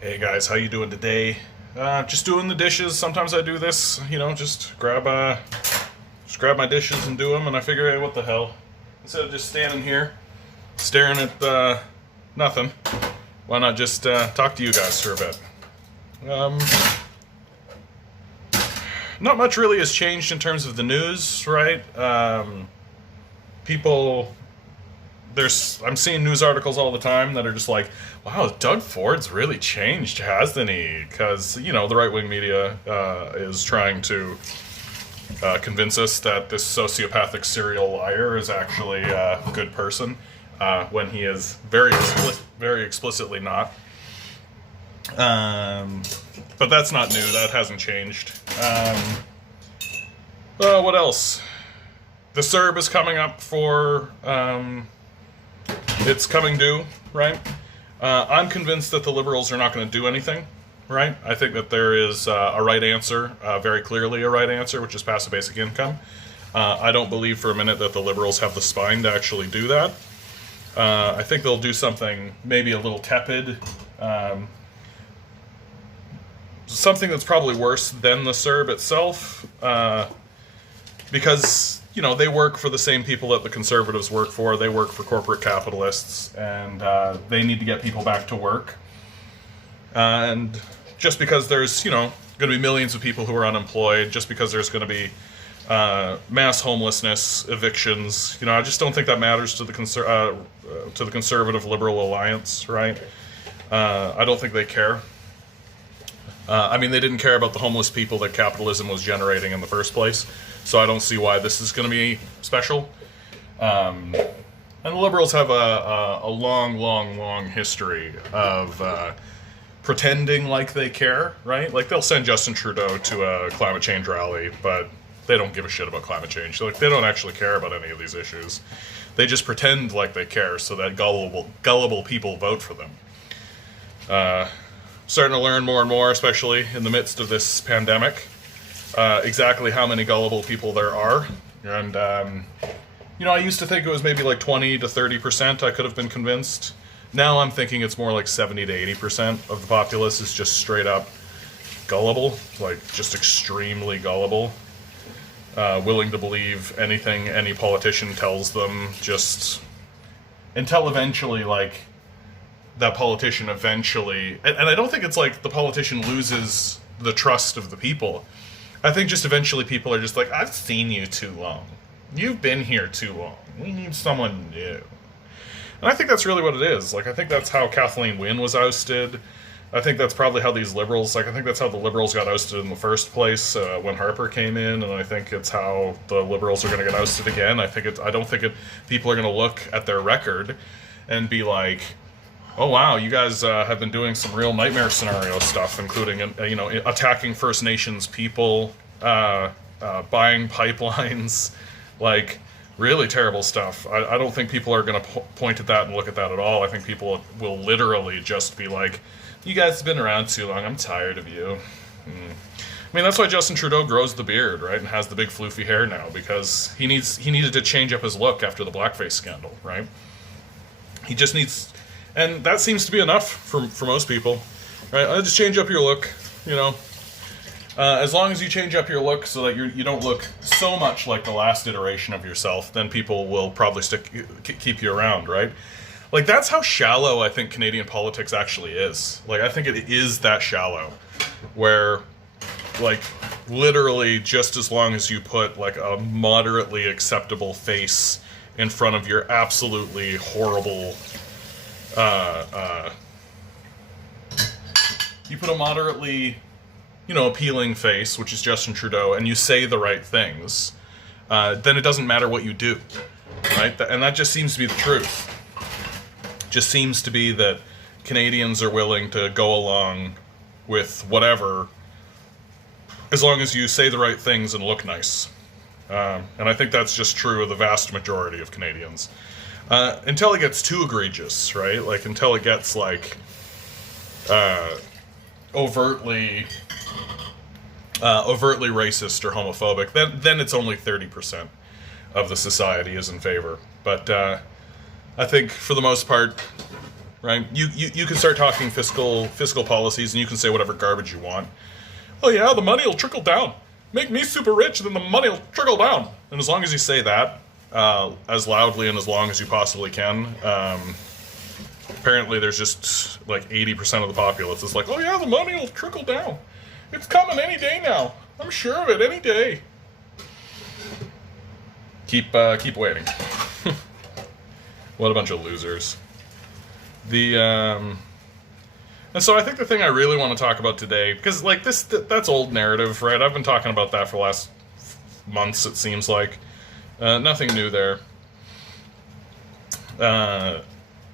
Hey guys, how you doing today? Just doing the dishes. Sometimes I do this, just grab my dishes and do them, and I figure, hey, what the hell? Instead of just standing here staring at nothing, why not just talk to you guys for a bit? Um, Not much really has changed in terms of the news, right? People I'm seeing news articles all the time that are just like, wow, Doug Ford's really changed, hasn't he? Because the right wing media is trying to convince us that this sociopathic serial liar is actually a good person when he is very explicitly not. But that's not new. That hasn't changed. What else? The CERB is coming up for. It's coming due, right? I'm convinced that the Liberals are not going to do anything, right? I think that there is a right answer, very clearly a right answer, which is pass a basic income. I don't believe for a minute that the Liberals have the spine to actually do that. I think they'll do something maybe a little tepid, something that's probably worse than the CERB itself, because they work for the same people that the Conservatives work for. They work for corporate capitalists, and they need to get people back to work. And just because there's going to be millions of people who are unemployed, just because there's going to be mass homelessness, evictions, I just don't think that matters to the conservative liberal alliance, right? I don't think they care. They didn't care about the homeless people that capitalism was generating in the first place, so I don't see why this is going to be special. And the Liberals have a long history of pretending like they care, right? Like, they'll send Justin Trudeau to a climate change rally, but they don't give a shit about climate change. Like, they don't actually care about any of these issues. They just pretend like they care so that gullible people vote for them. Starting to learn more and more, especially in the midst of this pandemic, exactly how many gullible people there are. And, I used to think it was maybe like 20 to 30% I could have been convinced. Now I'm thinking it's more like 70 to 80% of the populace is just straight up gullible, like just extremely gullible, willing to believe anything any politician tells them, just until eventually, like, that politician eventually, and I don't think it's like the politician loses the trust of the people. I think just eventually people are just like, I've seen you too long. You've been here too long. We need someone new. And I think that's really what it is. Like, I think that's how Kathleen Wynne was ousted. I think that's probably how these liberals, I think that's how the liberals got ousted in the first place when Harper came in, and I think it's how the liberals are going to get ousted again. I don't think people are going to look at their record and be like, oh wow, you guys have been doing some real nightmare scenario stuff, including attacking First Nations people, buying pipelines, like really terrible stuff. I don't think people are going to point at that and look at that at all. I think people will literally just be like, you guys have been around too long, I'm tired of you. That's why Justin Trudeau grows the beard, right, and has the big floofy hair now, because he needed to change up his look after the blackface scandal, right? He just needs. And that seems to be enough for most people, right? Just change up your look, As long as you change up your look so that you don't look so much like the last iteration of yourself, then people will probably keep you around, right? Like, that's how shallow I think Canadian politics actually is. Like, I think it is that shallow, where, like, literally just as long as you put, like, a moderately acceptable face in front of your absolutely horrible... you put a moderately, appealing face, which is Justin Trudeau, and you say the right things, then it doesn't matter what you do, right? And that just seems to be the truth. Just seems to be that Canadians are willing to go along with whatever, as long as you say the right things and look nice. And I think that's just true of the vast majority of Canadians. Until it gets too egregious, right? Like, until it gets, like, overtly racist or homophobic, then it's only 30% of the society is in favor. But I think, for the most part, right? You can start talking fiscal policies, and you can say whatever garbage you want. Oh yeah, the money will trickle down. Make me super rich, then the money will trickle down. And as long as you say that, as loudly and as long as you possibly can, apparently there's just like 80% of the populace is like, oh yeah, the money will trickle down. It's coming any day now. I'm sure of it, any day. Keep waiting. What a bunch of losers. And so I think the thing I really want to talk about today, because like that's old narrative, right? I've been talking about that for the last months, it seems like. Nothing new there.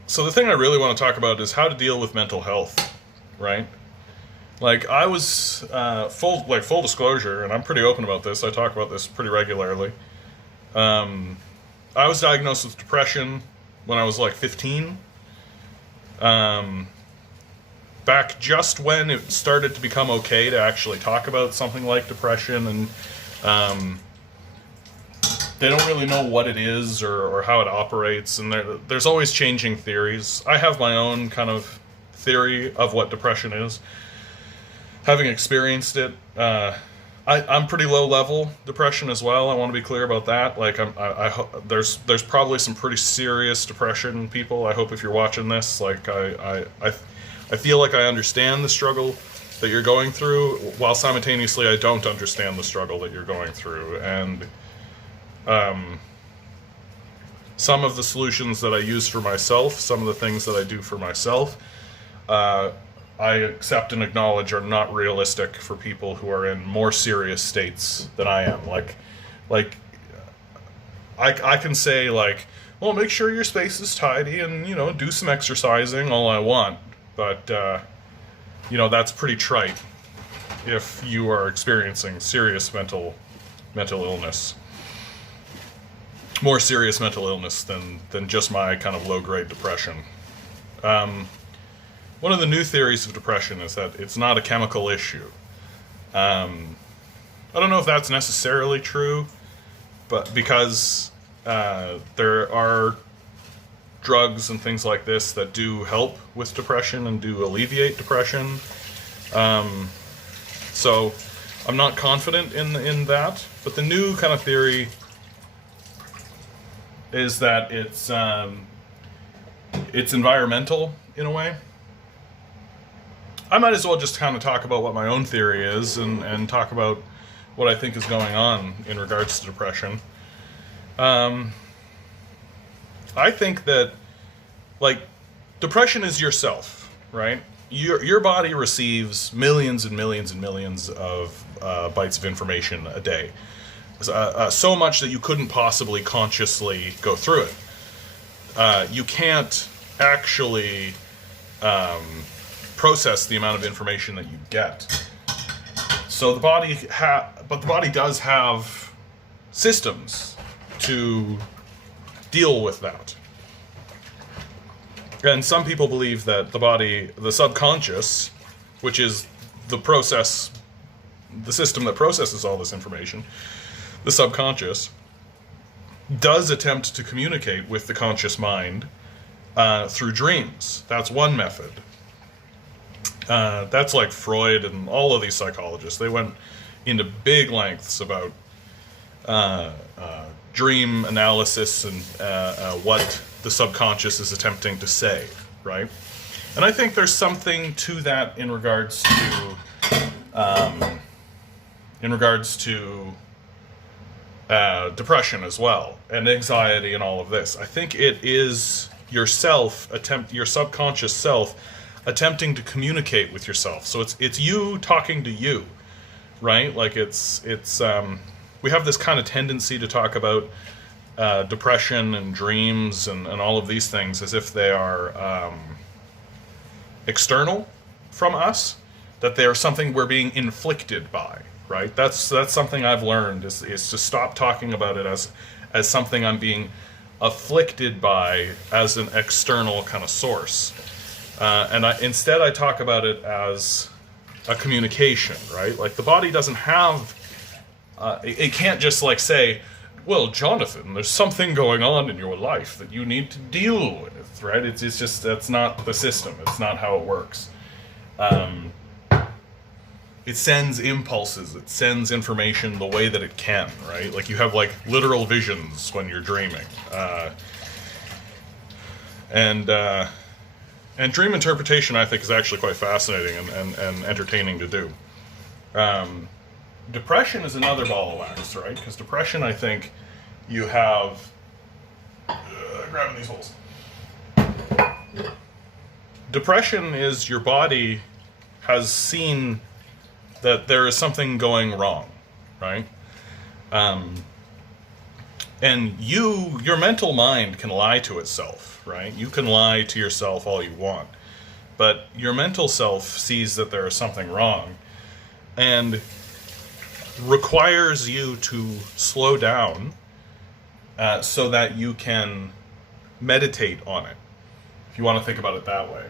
So the thing I really want to talk about is how to deal with mental health, right? Like I was full disclosure, and I'm pretty open about this. I talk about this pretty regularly. I was diagnosed with depression when I was like 15. Back just when it started to become okay to actually talk about something like depression, and they don't really know what it is or how it operates, and there's always changing theories. I have my own kind of theory of what depression is, having experienced it. I'm pretty low level depression as well. I want to be clear about that. Like there's probably some pretty serious depression people. I hope if you're watching this, like I feel like I understand the struggle that you're going through, while simultaneously I don't understand the struggle that you're going through. And some of the solutions that I use for myself, some of the things that I do for myself, I accept and acknowledge are not realistic for people who are in more serious states than I am. I can say like, well, make sure your space is tidy and, do some exercising all I want. But, that's pretty trite if you are experiencing serious mental illness. More serious mental illness than just my kind of low-grade depression. One of the new theories of depression is that it's not a chemical issue. I don't know if that's necessarily true, but because there are drugs and things like this that do help with depression and do alleviate depression. So I'm not confident in that. But the new kind of theory is that it's environmental in a way. I might as well just kind of talk about what my own theory is and talk about what I think is going on in regards to depression. I think that, like, depression is yourself, right? Your body receives millions and millions and millions of bytes of information a day. So much that you couldn't possibly consciously go through it. You can't actually process the amount of information that you get. So the body but the body does have systems to deal with that. And some people believe that the subconscious, which is the system that processes all this information, the subconscious, does attempt to communicate with the conscious mind through dreams. That's one method. That's like Freud and all of these psychologists. They went into big lengths about dream analysis and what the subconscious is attempting to say, right? And I think there's something to that in regards to depression as well, and anxiety and all of this. I think it is your subconscious self attempting to communicate with yourself. So it's you talking to you, right? Like it's we have this kind of tendency to talk about depression and dreams and all of these things as if they are external from us, that they are something we're being inflicted by, right? That's something I've learned is to stop talking about it as something I'm being afflicted by as an external kind of source. And instead I talk about it as a communication, right? Like the body doesn't have, it can't just like say, well, Jonathan, there's something going on in your life that you need to deal with, right? It's just, that's not the system. It's not how it works. It sends impulses. It sends information the way that it can, right? Like you have like literal visions when you're dreaming. And dream interpretation, I think, is actually quite fascinating and entertaining to do. Depression is another ball of wax, right? Because depression, I think, you have... grabbing these holes. Depression is your body has seen that there is something going wrong, right? And your mental mind can lie to itself, right? You can lie to yourself all you want, but your mental self sees that there is something wrong and requires you to slow down so that you can meditate on it, if you want to think about it that way.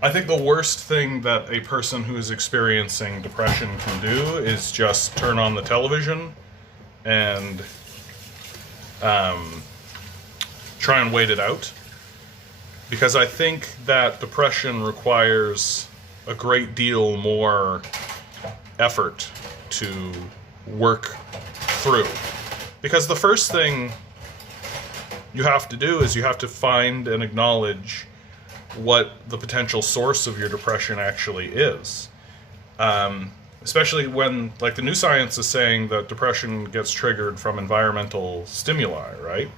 I think the worst thing that a person who is experiencing depression can do is just turn on the television and try and wait it out. Because I think that depression requires a great deal more effort to work through. Because the first thing you have to do is you have to find and acknowledge what the potential source of your depression actually is. Especially when, like, the new science is saying that depression gets triggered from environmental stimuli, right?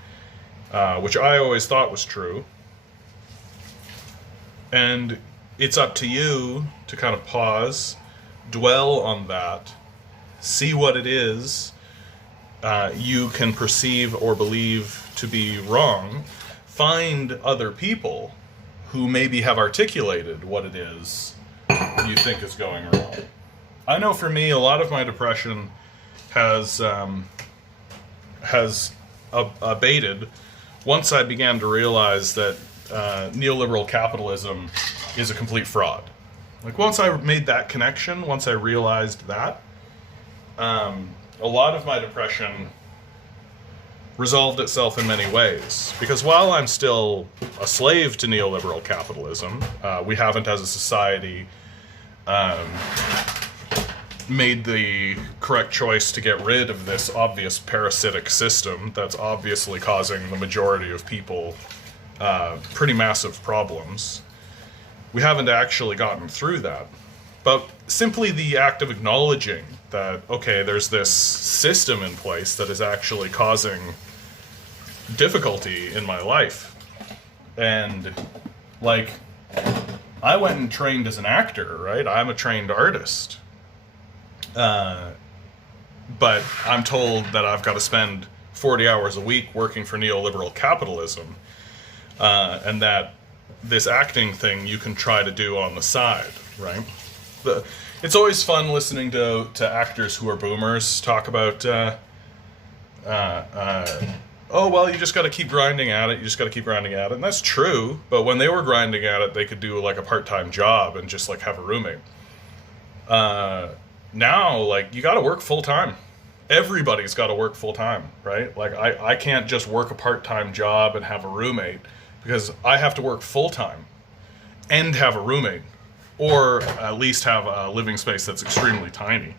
Which I always thought was true. And it's up to you to kind of pause, dwell on that, see what it is you can perceive or believe to be wrong, find other people who maybe have articulated what it is you think is going wrong. I know for me, a lot of my depression has abated once I began to realize that neoliberal capitalism is a complete fraud. Like, once I made that connection, once I realized that, a lot of my depression resolved itself in many ways. Because while I'm still a slave to neoliberal capitalism, we haven't as a society made the correct choice to get rid of this obvious parasitic system that's obviously causing the majority of people pretty massive problems. We haven't actually gotten through that. But simply the act of acknowledging that, okay, there's this system in place that is actually causing difficulty in my life. And, like, I went and trained as an actor, right? I'm a trained artist. But I'm told that I've got to spend 40 hours a week working for neoliberal capitalism, and that this acting thing you can try to do on the side, right? It's always fun listening to actors who are boomers talk about, oh, well, you just got to keep grinding at it, you just got to keep grinding at it. And that's true, but when they were grinding at it, they could do, like, a part-time job and just, like, have a roommate. Now, like, you got to work full-time. Everybody's got to work full-time, right? Like, I can't just work a part-time job and have a roommate, because I have to work full-time and have a roommate, or at least have a living space that's extremely tiny,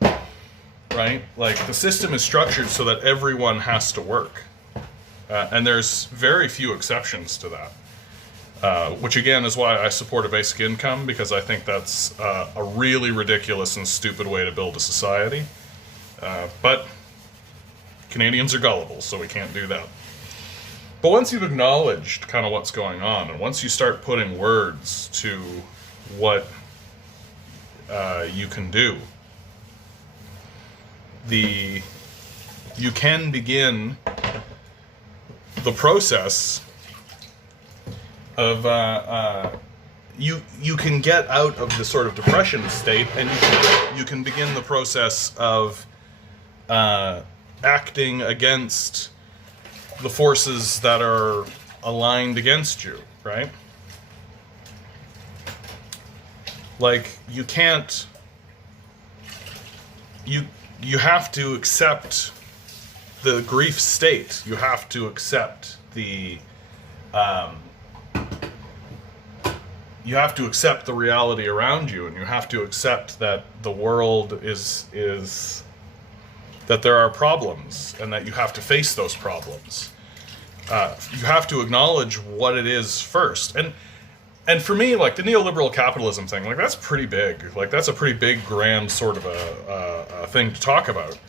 right? Like, the system is structured so that everyone has to work. And there's very few exceptions to that. Which, again, is why I support a basic income, because I think that's a really ridiculous and stupid way to build a society. But Canadians are gullible, so we can't do that. But once you've acknowledged kind of what's going on, and once you start putting words to what you can do, you can begin the process of you can get out of the sort of depression state, and you can begin the process of acting against the forces that are aligned against you, right? Like, you you have to accept the grief state. You have to accept the you have to accept the reality around you, and you have to accept that the world is that there are problems, and that you have to face those problems. You have to acknowledge what it is first. And for me, like, the neoliberal capitalism thing, like, that's pretty big. Like, that's a pretty big, grand sort of a thing to talk about.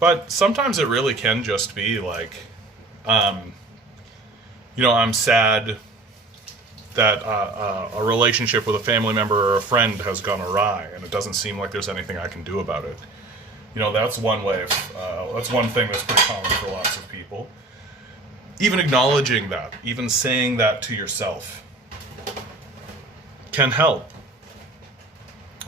But sometimes it really can just be like, you know, I'm sad that a relationship with a family member or a friend has gone awry, and it doesn't seem like there's anything I can do about it. You know, that's one way of, that's one thing that's pretty common for lots of people. Even acknowledging that, even saying that to yourself, can help.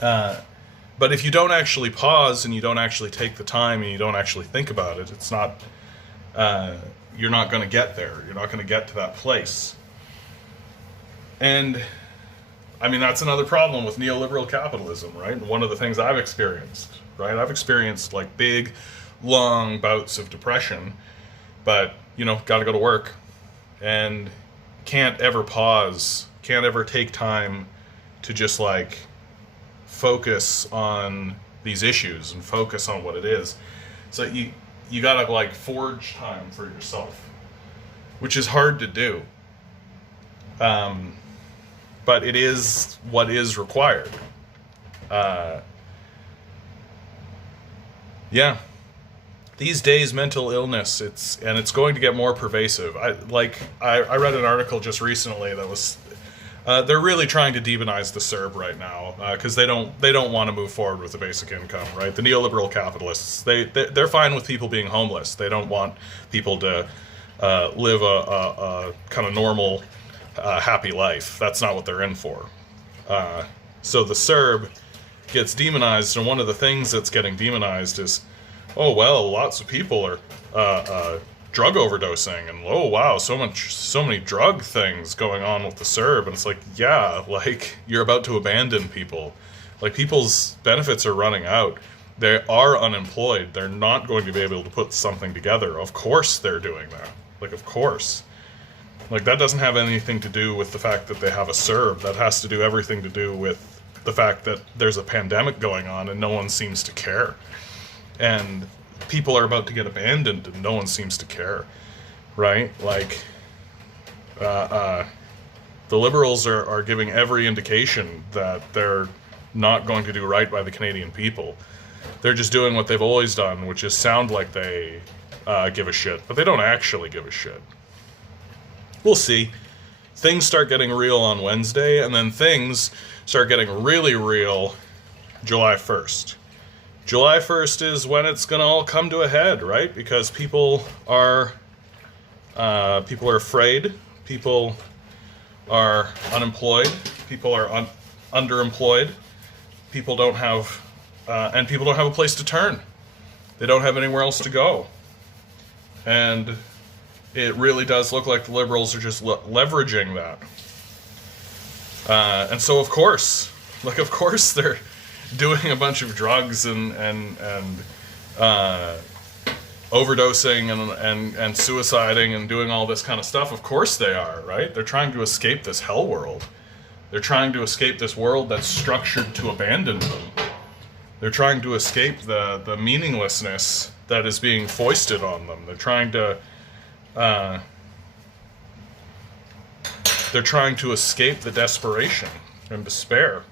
But if you don't actually pause, and you don't actually take the time, and you don't actually think about it, it's not, you're not going to get there. You're not going to get to that place. And, I mean, that's another problem with neoliberal capitalism, right? And one of the things I've experienced, right? I've experienced, like, big, long bouts of depression, but, you know, got to go to work, and can't ever pause, can't ever take time to just, like, focus on these issues and focus on what it is. So you gotta, like, forge time for yourself, which is hard to do. But it is what is required. Yeah. These days, mental illness, it's going to get more pervasive. I read an article just recently that was, they're really trying to demonize the CERB right now, because they don't want to move forward with the basic income, right? The neoliberal capitalists, they're fine with people being homeless. They don't want people to live a kind of normal, happy life. That's not what they're in for. So the CERB gets demonized, and one of the things that's getting demonized is, oh well, lots of people are drug overdosing, and oh wow, so many drug things going on with the CERB. And it's like, yeah, like, you're about to abandon people. Like, people's benefits are running out. They are unemployed. They're not going to be able to put something together. Of course they're doing that. Like, of course. Like, that doesn't have anything to do with the fact that they have a CERB. That has to do everything to do with the fact that there's a pandemic going on and no one seems to care. And people are about to get abandoned and no one seems to care, right? Like, the Liberals are giving every indication that they're not going to do right by the Canadian people. They're just doing what they've always done, which is sound like they give a shit, but they don't actually give a shit. We'll see. Things start getting real on Wednesday, and then things start getting really real July 1st. July 1st is when it's going to all come to a head, right? Because people are afraid, people are unemployed, people are underemployed, people don't have a place to turn. They don't have anywhere else to go. And it really does look like the Liberals are just leveraging that. And so, of course, they're doing a bunch of drugs and overdosing and suiciding and doing all this kind of stuff. Of course they are, right? They're trying to escape this hell world. They're trying to escape this world that's structured to abandon them. They're trying to escape the meaninglessness that is being foisted on them. They're trying to escape the desperation and despair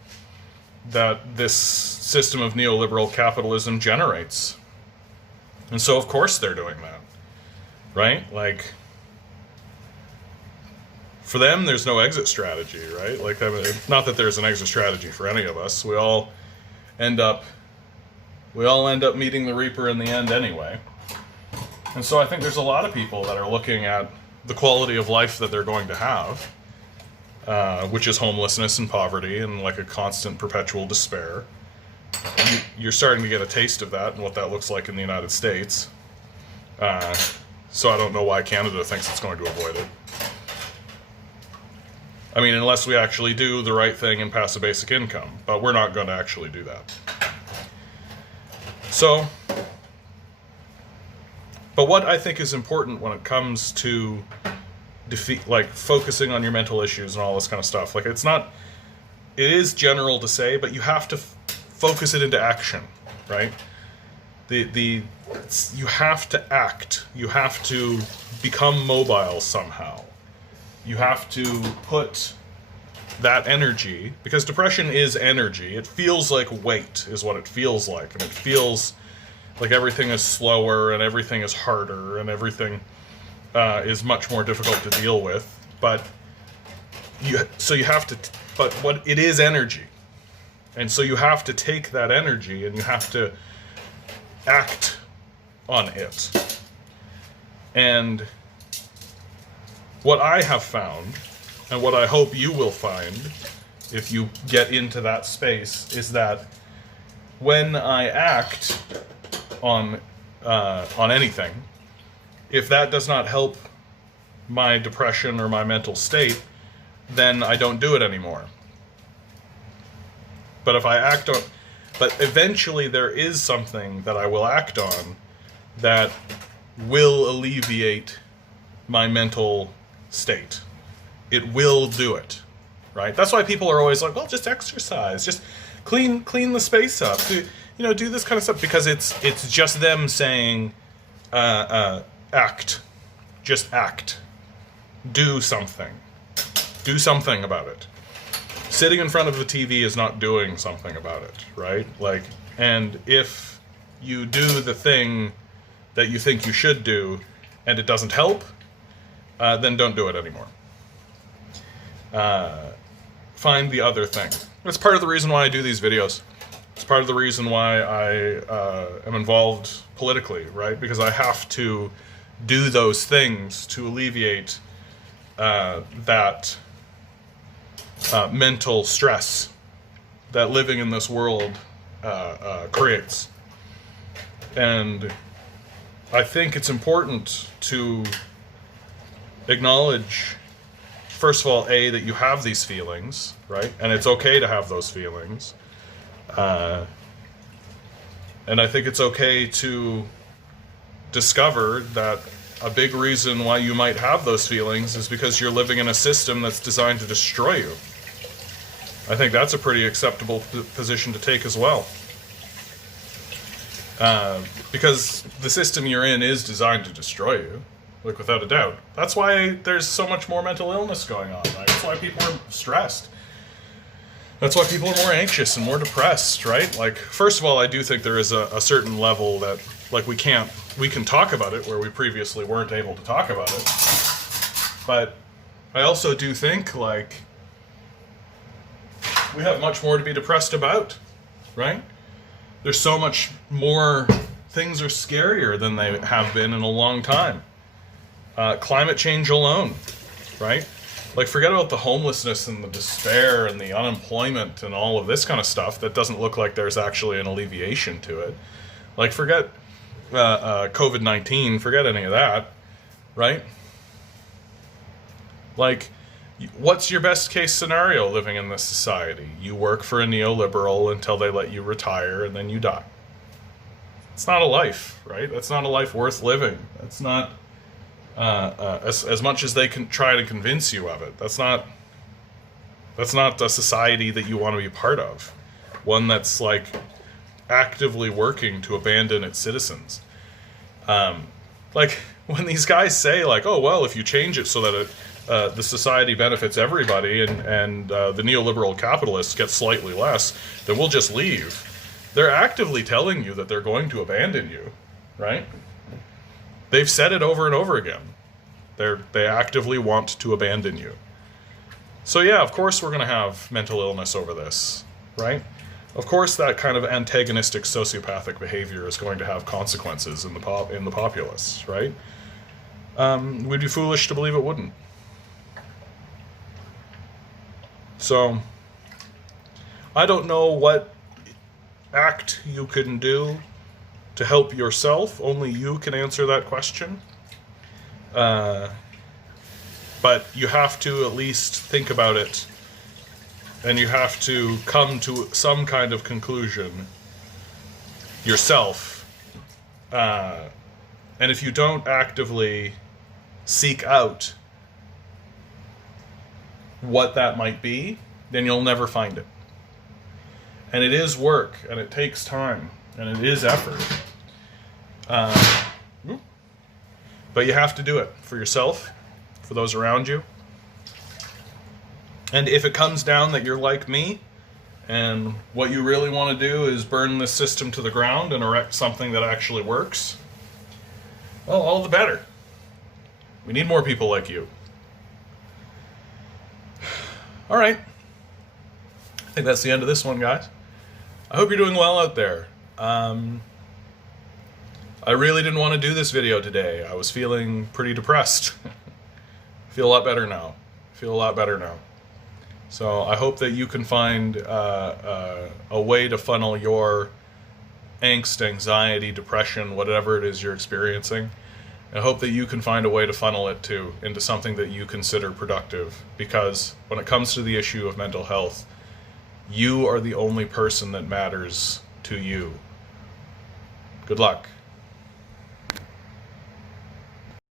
that this system of neoliberal capitalism generates. And so, of course, they're doing that, right? Like, for them, there's no exit strategy, right? Like, I mean, not that there's an exit strategy for any of us. We all end up meeting the Reaper in the end anyway. And so I think there's a lot of people that are looking at the quality of life that they're going to have, which is homelessness and poverty and, like, a constant perpetual despair. You're starting to get a taste of that and what that looks like in the United States. So I don't know why Canada thinks it's going to avoid it. I mean, unless we actually do the right thing and pass a basic income. But we're not going to actually do that. So But what I think is important when it comes to like focusing on your mental issues and all this kind of stuff, like it is general to say, but you have to focus it into action, right? You have to act. You have to become mobile somehow. You have to put that energy, because depression is energy. It feels like weight is what it feels like, and it feels like everything is slower and everything is harder and everything is much more difficult to deal with. But what it is energy, and so you have to take that energy and you have to act on it. And what I have found, and what I hope you will find if you get into that space, is that when I act on anything, if that does not help my depression or my mental state, then I don't do it anymore. But but eventually there is something that I will act on that will alleviate my mental state. It will do it, right? That's why people are always like, well, just exercise, just clean the space up, do this kind of stuff, because it's just them saying, act, just act, do something about it. Sitting in front of the TV is not doing something about it, right? Like, and if you do the thing that you think you should do and it doesn't help, then don't do it anymore. Find the other thing. That's part of the reason why I do these videos. It's part of the reason why I am involved politically, right? Because I have to do those things to alleviate that mental stress that living in this world creates. And I think it's important to acknowledge, first of all, that you have these feelings, right? And it's okay to have those feelings. And I think it's okay to discover that a big reason why you might have those feelings is because you're living in a system that's designed to destroy you. I think that's a pretty acceptable position to take as well. Because the system you're in is designed to destroy you, like without a doubt. That's why there's so much more mental illness going on, right? That's why people are stressed. That's why people are more anxious and more depressed, right? Like, first of all, I do think there is a certain level that, like, we can talk about it where we previously weren't able to talk about it. But I also do think, like, we have much more to be depressed about, right? There's so much more, things are scarier than they have been in a long time. Climate change alone, right? Like, forget about the homelessness and the despair and the unemployment and all of this kind of stuff that doesn't look like there's actually an alleviation to it. Like, forget COVID-19, forget any of that, right? Like, what's your best case scenario living in this society? You work for a neoliberal until they let you retire and then you die. It's not a life, right? That's not a life worth living. That's not... as much as they can try to convince you of it, that's not a society that you want to be part of. One that's, like, actively working to abandon its citizens. Like, when these guys say, like, oh, well, if you change it so that the society benefits everybody and the neoliberal capitalists get slightly less, then we'll just leave. They're actively telling you that they're going to abandon you, right? They've said it over and over again. They actively want to abandon you. So yeah, of course we're going to have mental illness over this, right? Of course that kind of antagonistic sociopathic behavior is going to have consequences in the populace, right? We'd be foolish to believe it wouldn't. So, I don't know what act you can do to help yourself. Only you can answer that question. But you have to at least think about it, and you have to come to some kind of conclusion yourself And if you don't actively seek out what that might be, then you'll never find it. And it is work, and it takes time, and it is effort. But you have to do it for yourself, for those around you. And if it comes down that you're like me, and what you really want to do is burn this system to the ground and erect something that actually works, well, all the better. We need more people like you. All right. I think that's the end of this one, guys. I hope you're doing well out there. I really didn't want to do this video today. I was feeling pretty depressed. Feel a lot better now. So I hope that you can find a way to funnel your angst, anxiety, depression, whatever it is you're experiencing. I hope that you can find a way to funnel it too into something that you consider productive. Because when it comes to the issue of mental health, you are the only person that matters to you. Good luck.